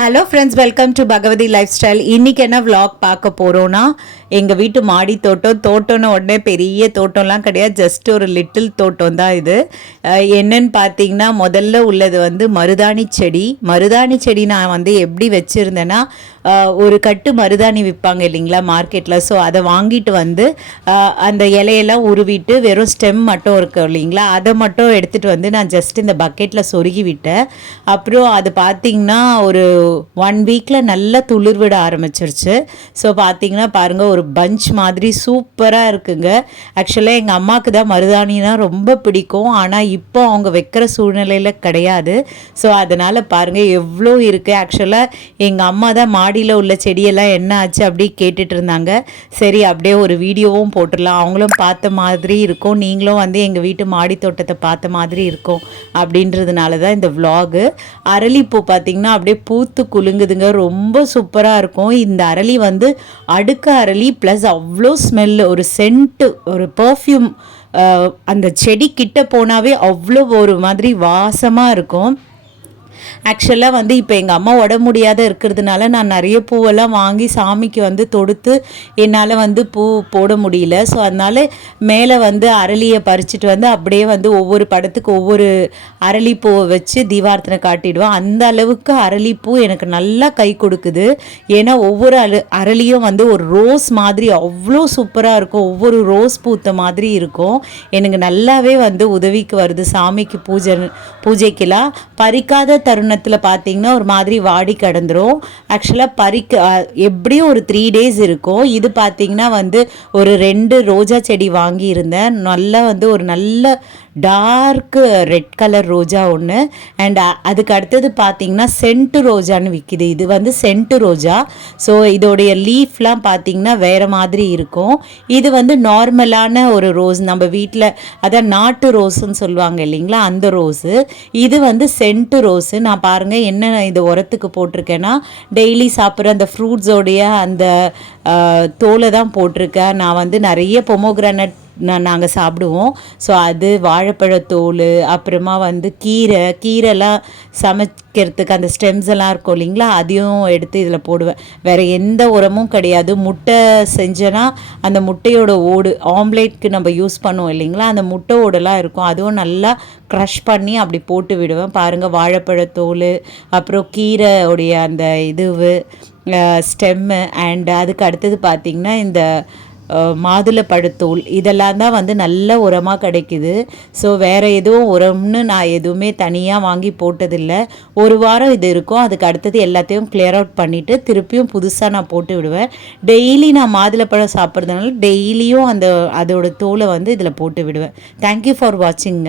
Hello friends welcome to Bhagavathi life style இன்றைக்கி என்ன vlog பார்க்க போகிறோன்னா எங்கள் வீட்டு மாடி தோட்டம் தோட்டம்னு உடனே பெரிய தோட்டம்லாம் கிடையாது ஜஸ்ட் ஒரு லிட்டில் தோட்டம் தான் இது என்னன்னு பார்த்தீங்கன்னா முதல்ல உள்ளது வந்து மருதாணி செடி மருதாணி செடி நான் வந்து எப்படி வச்சுருந்தேன்னா ஒரு கட்டு மருதாணி விற்பாங்க இல்லைங்களா மார்க்கெட்டில் ஸோ அதை வாங்கிட்டு வந்து அந்த இலையெல்லாம் உருவிட்டு வெறும் ஸ்டெம் மட்டும் இருக்கும் இல்லைங்களா? அதை மட்டும் எடுத்துகிட்டு வந்து நான் ஜஸ்ட் இந்த பக்கெட்டில் சொருகி விட்டேன். அப்புறம் அது பார்த்தீங்கன்னா ஒரு ஒன் வீக்கில் நல்லா துளிர் விட ஆரம்பிச்சிருச்சு. ஸோ பார்த்தீங்கன்னா பாருங்கள் ஒரு பஞ்ச் மாதிரி சூப்பராக இருக்குங்க. ஆக்சுவலாக எங்கள் அம்மாவுக்கு தான் மருதாணினா ரொம்ப பிடிக்கும். ஆனால் இப்போ அவங்க வைக்கிற சூழ்நிலையில் கிடையாது. ஸோ அதனால் பாருங்கள் எவ்வளோ இருக்குது ஆக்சுவலாக எங்கள் அம்மா தான் மாடியில் உள்ள செடியெல்லாம் என்ன ஆச்சு அப்படி கேட்டுட்டு இருந்தாங்க. சரி அப்படியே ஒரு வீடியோவும் போட்டுடலாம். அவங்களும் பார்த்த மாதிரி இருக்கும். நீங்களும் வந்து எங்கள் வீட்டு மாடி தோட்டத்தை பார்த்த மாதிரி இருக்கும் அப்படின்றதுனால தான் இந்த விலாகு அரளிப்பூ பார்த்திங்கன்னா அப்படியே பூத்து குலுங்குதுங்க. ரொம்ப சூப்பராக இருக்கும். இந்த அரளி வந்து அடுக்க அரளி ப்ளஸ் அவ்வளோ ஸ்மெல் ஒரு சென்ட்டு ஒரு பர்ஃப்யூம் அந்த செடி கிட்ட போனாவே அவ்வளோ ஒரு மாதிரி வாசமாக இருக்கும். ஆக்சுவலாக வந்து இப்போ எங்கள் அம்மா உடம்பு முடியாத இருக்கிறதுனால நான் நிறைய பூவெல்லாம் வாங்கி சாமிக்கு வந்து தொடுத்து என்னால் வந்து பூ போட முடியல. ஸோ அதனால் மேலே வந்து அரளியை பறிச்சுட்டு வந்து அப்படியே வந்து ஒவ்வொரு படத்துக்கு ஒவ்வொரு அரளிப்பூவை வச்சு தீபார்த்தனை காட்டிடுவேன். அந்த அளவுக்கு அரளிப்பூ எனக்கு நல்லா கை கொடுக்குது. ஏன்னா ஒவ்வொரு அரு அரளியும் வந்து ஒரு ரோஸ் மாதிரி அவ்வளோ சூப்பராக இருக்கும். ஒவ்வொரு ரோஸ் பூத்த மாதிரி இருக்கும். எனக்கு நல்லாவே வந்து உதவிக்கு வருது சாமிக்கு பூஜை பூஜைக்கெல்லாம். பறிக்காத தருணத்தில் பார்த்தீங்கன்னா ஒரு மாதிரி வாடி கிடந்துரும். ஆக்சுவலாக பறிக்க எப்படியும் ஒரு த்ரீ டேஸ் இருக்கும். இது பார்த்தீங்கன்னா வந்து ஒரு ரெண்டு ரோஜா செடி வாங்கியிருந்தேன். நல்லா வந்து ஒரு நல்ல டார்க் ரெட் கலர் ரோஜா ஒன்று அண்ட் அதுக்கு அடுத்தது பார்த்தீங்கன்னா சென்ட்டு ரோஜான்னு விற்கிது இது வந்து சென்ட்டு ரோஜா. ஸோ இதோடைய லீஃப்லாம் பார்த்தீங்கன்னா வேறு மாதிரி இருக்கும். இது வந்து நார்மலான ஒரு ரோஸ் நம்ம வீட்டில் அதான் நாட்டு ரோஸுன்னு சொல்லுவாங்க இல்லைங்களா? அந்த ரோஸு இது வந்து சென்ட்டு ரோஸு நான் பாருங்கள் என்ன இது உரத்துக்கு போட்டிருக்கேன்னா டெய்லி சாப்பிட்ற அந்த ஃப்ரூட்ஸோடைய அந்த தோலை தான் போட்டிருக்கேன். நான் வந்து நிறைய பொமோகிரானட் நான் நாங்கள் சாப்பிடுவோம். ஸோ அது வாழைப்பழத்தோல் அப்புறமா வந்து கீரை கீரைலாம் சமைக்கிறதுக்கு அந்த ஸ்டெம்ஸ் எல்லாம் இருக்கும் இல்லைங்களா? அதையும் எடுத்து இதில் போடுவேன். வேறு எந்த உரமும் கிடையாது. முட்டை செஞ்சேன்னா அந்த முட்டையோட ஓடு ஆம்லேட்க்கு நம்ம யூஸ் பண்ணுவோம் இல்லைங்களா? அந்த முட்டை ஓடெல்லாம் இருக்கும். அதுவும் நல்லா க்ரஷ் பண்ணி அப்படி போட்டு விடுவேன். பாருங்கள் வாழைப்பழத்தோல் அப்புறம் கீரையோடைய அந்த இதுவு ஸ்டெம்மு அண்ட் அதுக்கு அடுத்தது பார்த்திங்கன்னா இந்த மாதுளப்பழத்தூள் இதெல்லாம் தான் வந்து நல்ல உரமாக கிடைக்குது. ஸோ வேறு எதுவும் உரம்னு நான் எதுவுமே தனியாக வாங்கி போட்டதில்லை. ஒரு வாரம் இது இருக்கும். அதுக்கு அடுத்தது எல்லாத்தையும் கிளியர் அவுட் பண்ணிவிட்டு திருப்பியும் புதுசாக நான் போட்டு விடுவேன். டெய்லி நான் மாதுளப்பழம் சாப்பிட்றதுனால டெய்லியும் அந்த அதோடய தோலை வந்து இதில் போட்டு விடுவேன். Thank you for வாட்சிங்க